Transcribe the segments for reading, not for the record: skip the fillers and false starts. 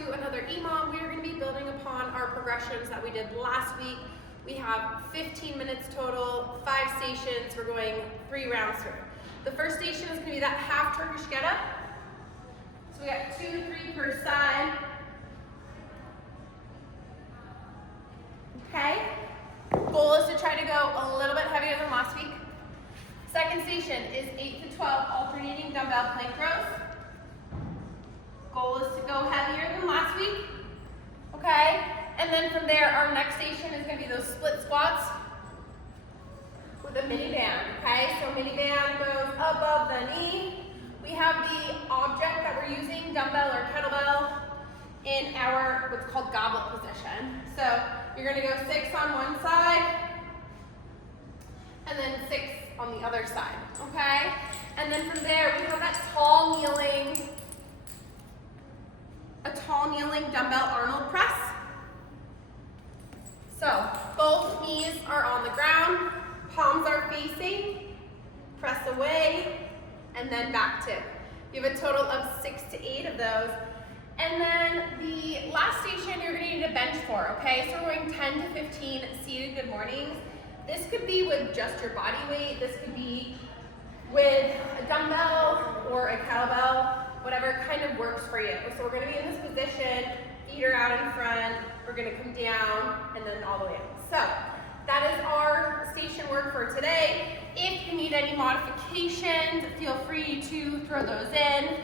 to another EMOM. We are going to be building upon our progressions that we did last week. We have 15 minutes total, 5 stations. We're going 3 rounds through. The first station is going to be that half Turkish get-up. So we got 2 to 3 per side. Okay. Goal is to try to go a little bit heavier than last week. Second station is 8 to 12 alternating dumbbell plank rows. Goal is to go heavier than last week. Okay. And then from there, our next station is going to be those split squats with a mini band. Okay. So mini band goes above the knee. We have the object that we're using, dumbbell or kettlebell, in our what's called goblet position. So you're going to go 6 on one side and then 6 on the other side. Okay? And then from there we have that tall kneeling dumbbell Arnold press. So both knees are on the ground, palms are facing, press away, and then back to. You have a total of 6 to 8 of those. And then the last station you're going to need a bench for, okay? So we're going 10 to 15 seated good mornings. This could be with just your body weight. This could be with a dumbbell or a kettlebell, whatever kind of works for you. So we're going to be in this position, feet are out in front, we're going to come down, and then all the way up. So that is our station work for today. If you need any modifications, feel free to throw those in.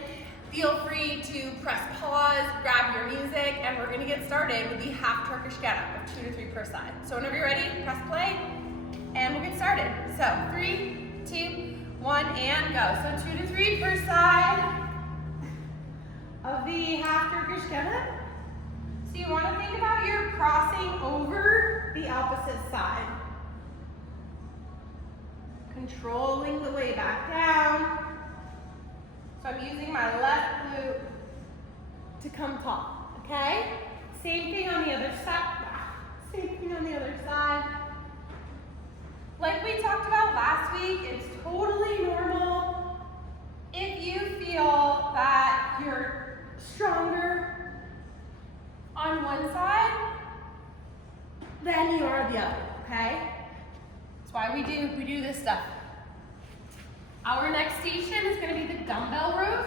Feel free to press pause, grab your music, and we're going to get started with the half Turkish get-up of 2 to 3 per side. So whenever you're ready, press play, and we'll get started. So 3, 2, 1, and go. So 2 to 3 per side of the half Turkish get-up. So you want to think about your crossing over the opposite side. Controlling the way back down. So I'm using my left glute to come tall, okay? Same thing on the other side. Same thing on the other side. Like we talked about last week, it's totally normal if you feel that you're stronger on one side than you are the other, okay? That's why we do this stuff. Our next station is going to be the dumbbell rows.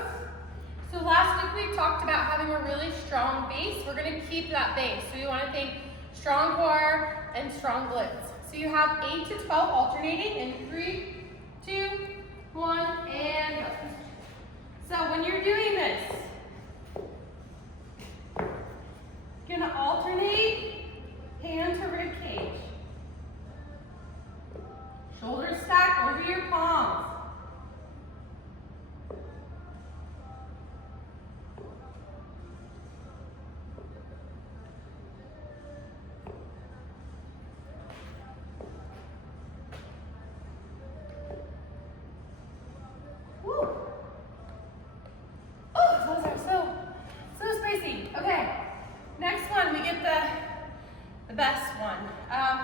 So last week we talked about having a really strong base. We're going to keep that base. So you want to think strong core and strong glutes. So you have 8 to 12 alternating in 3, 2, 1, and go. So when you're doing this, you're going to alternate hand to rib cage. Shoulders stack over your palms.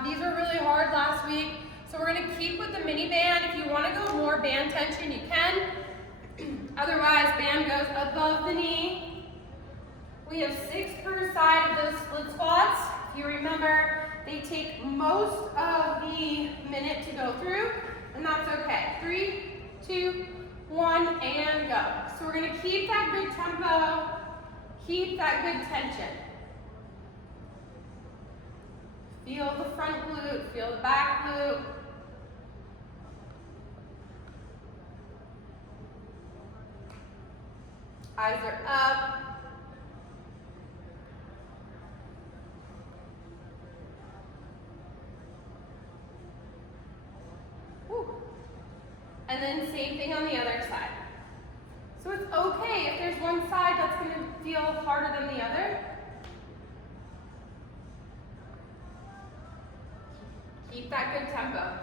These were really hard last week, so we're going to keep with the mini band. If you want to go more band tension, you can. Otherwise, band goes above the knee. We have 6 per side of those split squats. If you remember, they take most of the minute to go through, and that's okay. 3, 2, 1, and go. So we're going to keep that good tempo, keep that good tension. Feel the front glute, feel the back glute. Eyes are up. Woo. And then same thing on the other side. So it's okay if there's one side that's going to feel harder than the other. Keep that good tempo.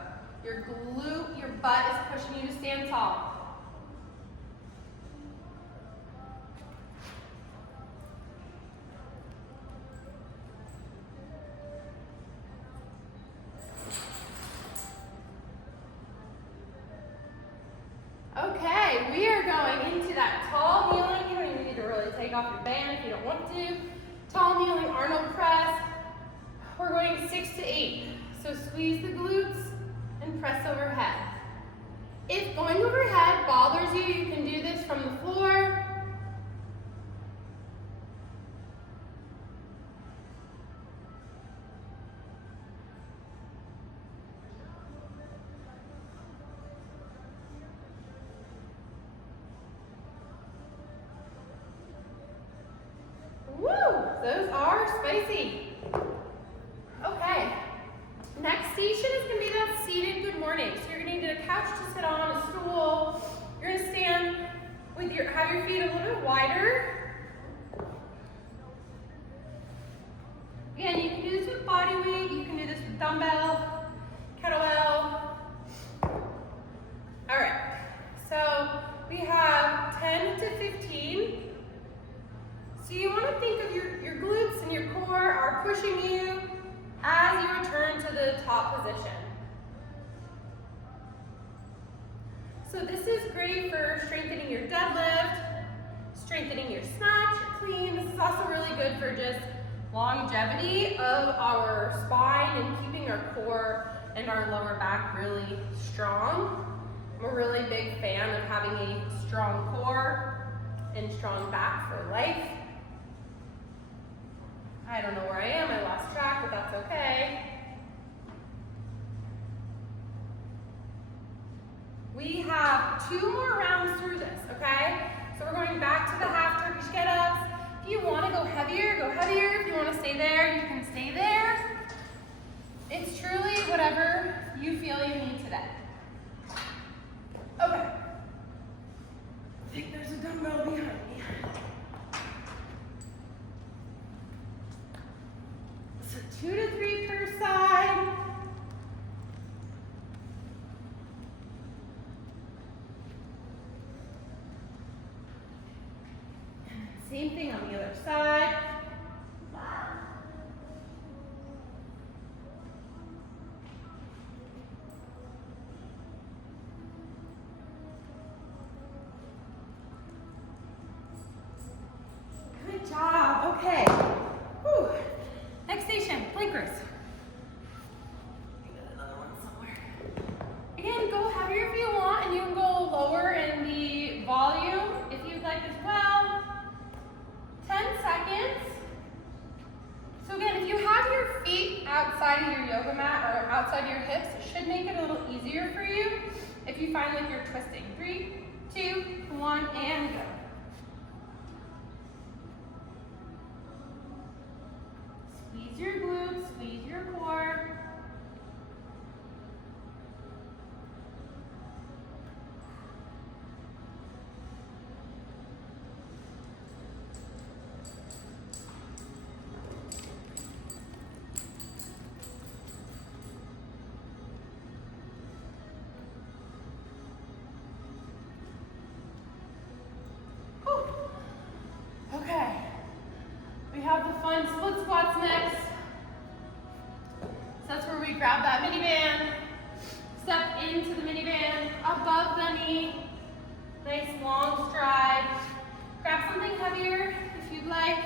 Your glute, your butt is pushing you to stand tall. Okay, we are going into that tall kneeling. You don't even need to really take off your band if you don't want to. Tall kneeling Arnold press. We're going 6 to 8. So squeeze the glutes and press overhead. If going overhead bothers you, you can do this from the floor. Woo, those are spicy. Okay, next station is gonna be that seated good morning. So you're gonna need a couch to sit on, a stool. You're gonna stand with have your feet a little bit wider. Again, you can do this with body weight, you can do this with dumbbell, kettlebell. All right, so we have 10 to 15. So you want to think of your glutes and your core are pushing you as you return to the top position. So this is great for strengthening your deadlift, strengthening your snatch, your clean. This is also really good for just longevity of our spine and keeping our core and our lower back really strong. I'm a really big fan of having a strong core and strong back for life. I don't know where I am, I lost track, but that's okay. We have 2 more rounds through this, okay? So we're going back to the half Turkish get-ups. If you want to go heavier, go heavier. If you want to stay there, you can stay there. It's truly whatever you feel you need today. Okay. I think there's a dumbbell behind me. So 2 to 3 per side. Same thing on the other side. Good job. Okay. Whew. Next station, plankers. I got another one somewhere. Again, go heavier if you want, and you can go lower in the volume if you'd like as well. 10 seconds. So again, if you have your feet outside of your yoga mat or outside your hips, it should make it a little easier for you if you find like you're twisting. 3, 2, 1, and go. Squeeze your glutes, squeeze your core. Okay, we have the fun split squats next. So that's where we grab that minivan, step into the minivan, above the knee, nice long stride. Grab something heavier if you'd like.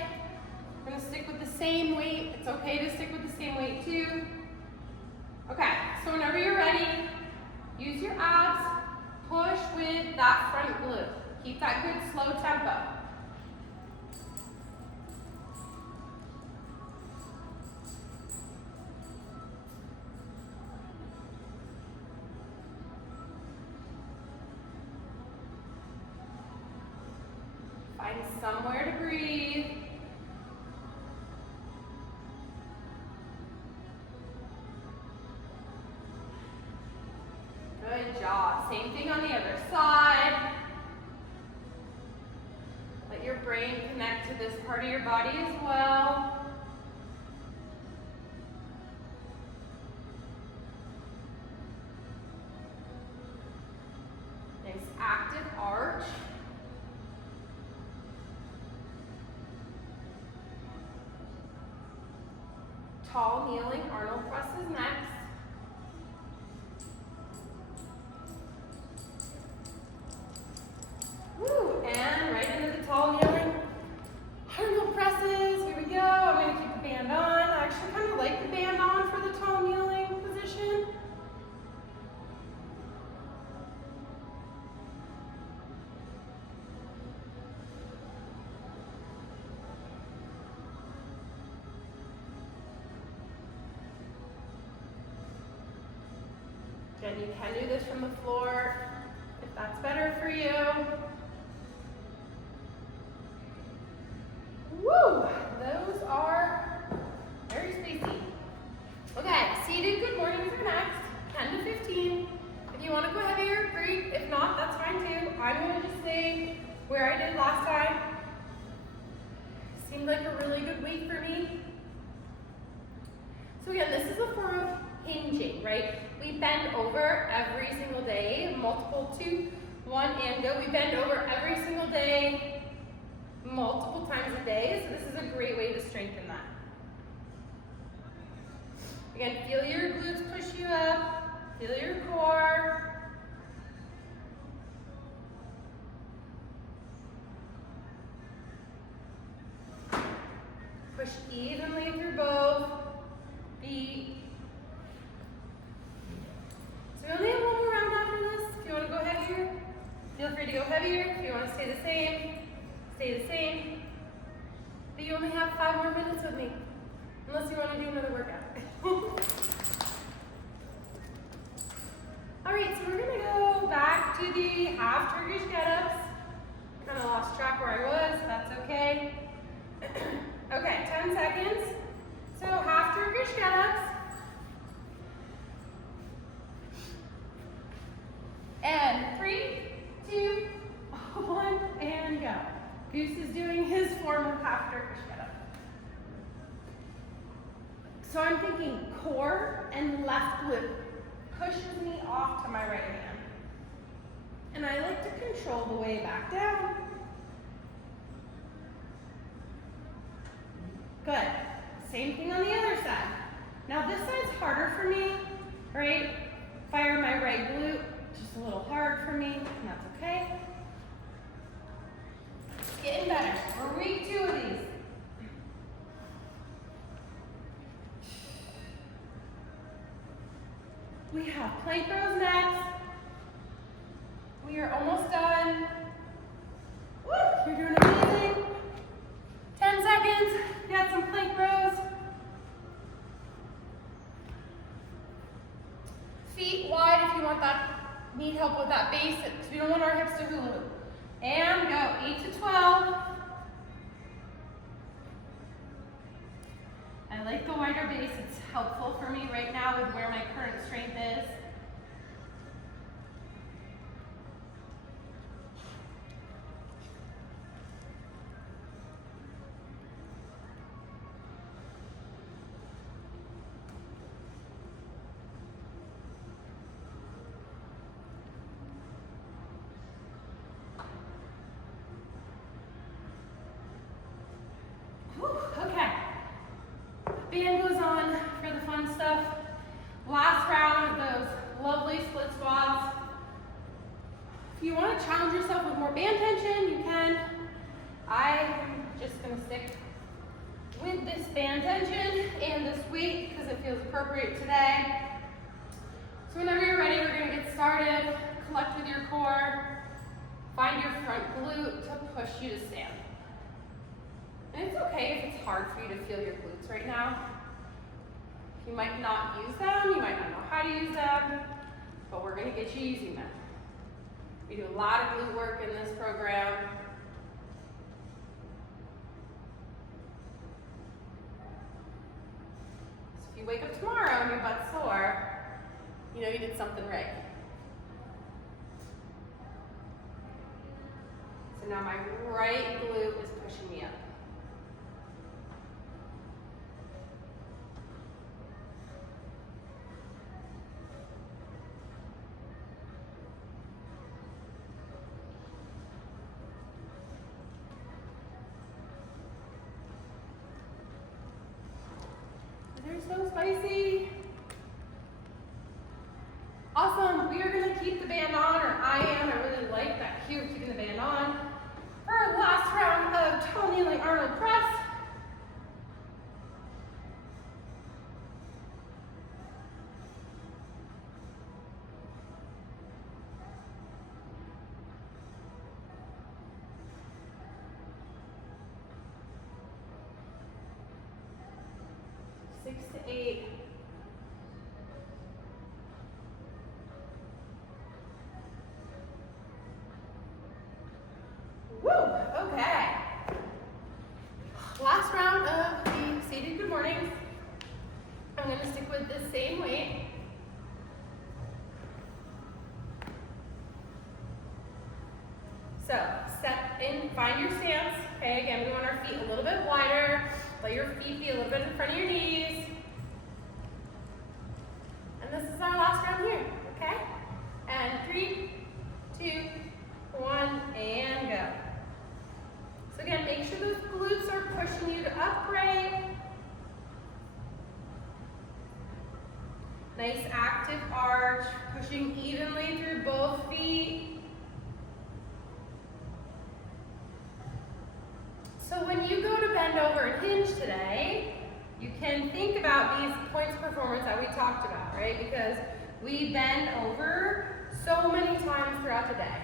We're gonna stick with the same weight. It's okay to stick with the same weight too. Okay, so whenever you're ready, use your abs, push with that front glute. Keep that good slow tempo. Find somewhere to breathe. Good job. Same thing on the other side. Let your brain connect to this part of your body as well. Nice active arch. Tall kneeling Arnold presses next. Woo, and right into the tall kneeling Arnold presses. Here we go. Again, you can do this from the floor if that's better for you. Woo! Those are very spacey. Okay, seated good mornings are next, 10 to 15. If you want to go heavier, great. If not, that's fine too. I'm going to just stay where I did last time. Seemed like a really good weight for me. So again, this is a form of hinging, right? We bend over every single day, multiple 2, 1, and go. We bend over every single day, multiple times a day. So this is a great way to strengthen that. Again, feel your glutes push you up, feel your core. Push evenly through both feet. So we only have one more round after this. If you want to go heavier, feel free to go heavier. If you want to stay the same, stay the same. But you only have 5 more minutes with me, unless you want to do another workout. All right, so we're going to go back to the half Turkish get-ups. Kind of lost track where I was, that's okay. Okay, 10 seconds. So half Turkish get-ups. And 3, 2, 1, and go. Goose is doing his form of half Turkish get-up. So I'm thinking core and left glute pushes me off to my right hand. And I like to control the way back down. Good. Same thing on the other side. Now this side's harder for me, right? Fire my right glute, just a little hard for me, and that's okay. It's getting better. We're week 2 of these. We have plank rows next. We are almost done. Woo, you're doing amazing. 10 seconds. We got some plank rows. Feet wide if you want that, need help with that base, because we don't want our hips to hula hoop. And go, 8 to 12. I like the wider base, it's helpful for me right now with where my current strength is. Band goes on for the fun stuff. Last round of those lovely split squats. If you want to challenge yourself with more band tension, you can. I'm just going to stick with this band tension and this weight because it feels appropriate today. So whenever you're ready, we're going to get started. Collect with your core. Find your front glute to push you to stand. And it's okay if it's hard for you to feel your glutes right now. You might not use them, you might not know how to use them, but we're going to get you using them. We do a lot of glute work in this program. So if you wake up tomorrow and your butt's sore, you know you did something right. So now my right glute is pushing me up. They're so spicy. Awesome, we are gonna keep the band on, or I am. I really like that cue of keeping the band on. For our last round of tall kneeling Arnold press. Six to 8. mornings. I'm going to stick with the same weight. So, step in, find your stance. Okay, again, we want our feet a little bit wider. Let your feet be a little bit in front of your knees. And this is our last round here, okay? And 3, 2, 1, and go. So again, make sure those glutes are pushing you to upright. Nice active arch, pushing evenly through both feet. So when you go to bend over and hinge today, you can think about these points of performance that we talked about, right? Because we bend over so many times throughout the day.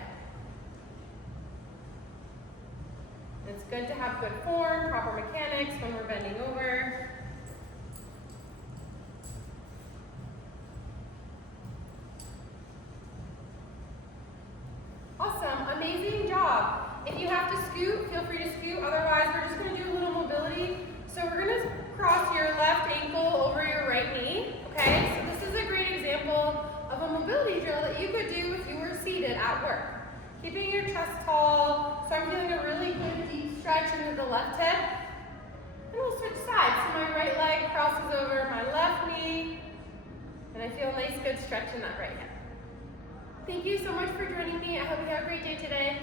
It's good to have good form, proper mechanics when we're bending over. Awesome, amazing job. If you have to scoot, feel free to scoot. Otherwise, we're just going to do a little mobility. So we're going to cross your left ankle over your right knee. Okay, so this is a great example of a mobility drill that you could do if you were seated at work. Keeping your chest tall. So I'm feeling a really good deep stretch into the left hip. And we'll switch sides. So my right leg crosses over my left knee. And I feel a nice good stretch in that right hip. Thank you so much for joining me. I hope you have a great day today.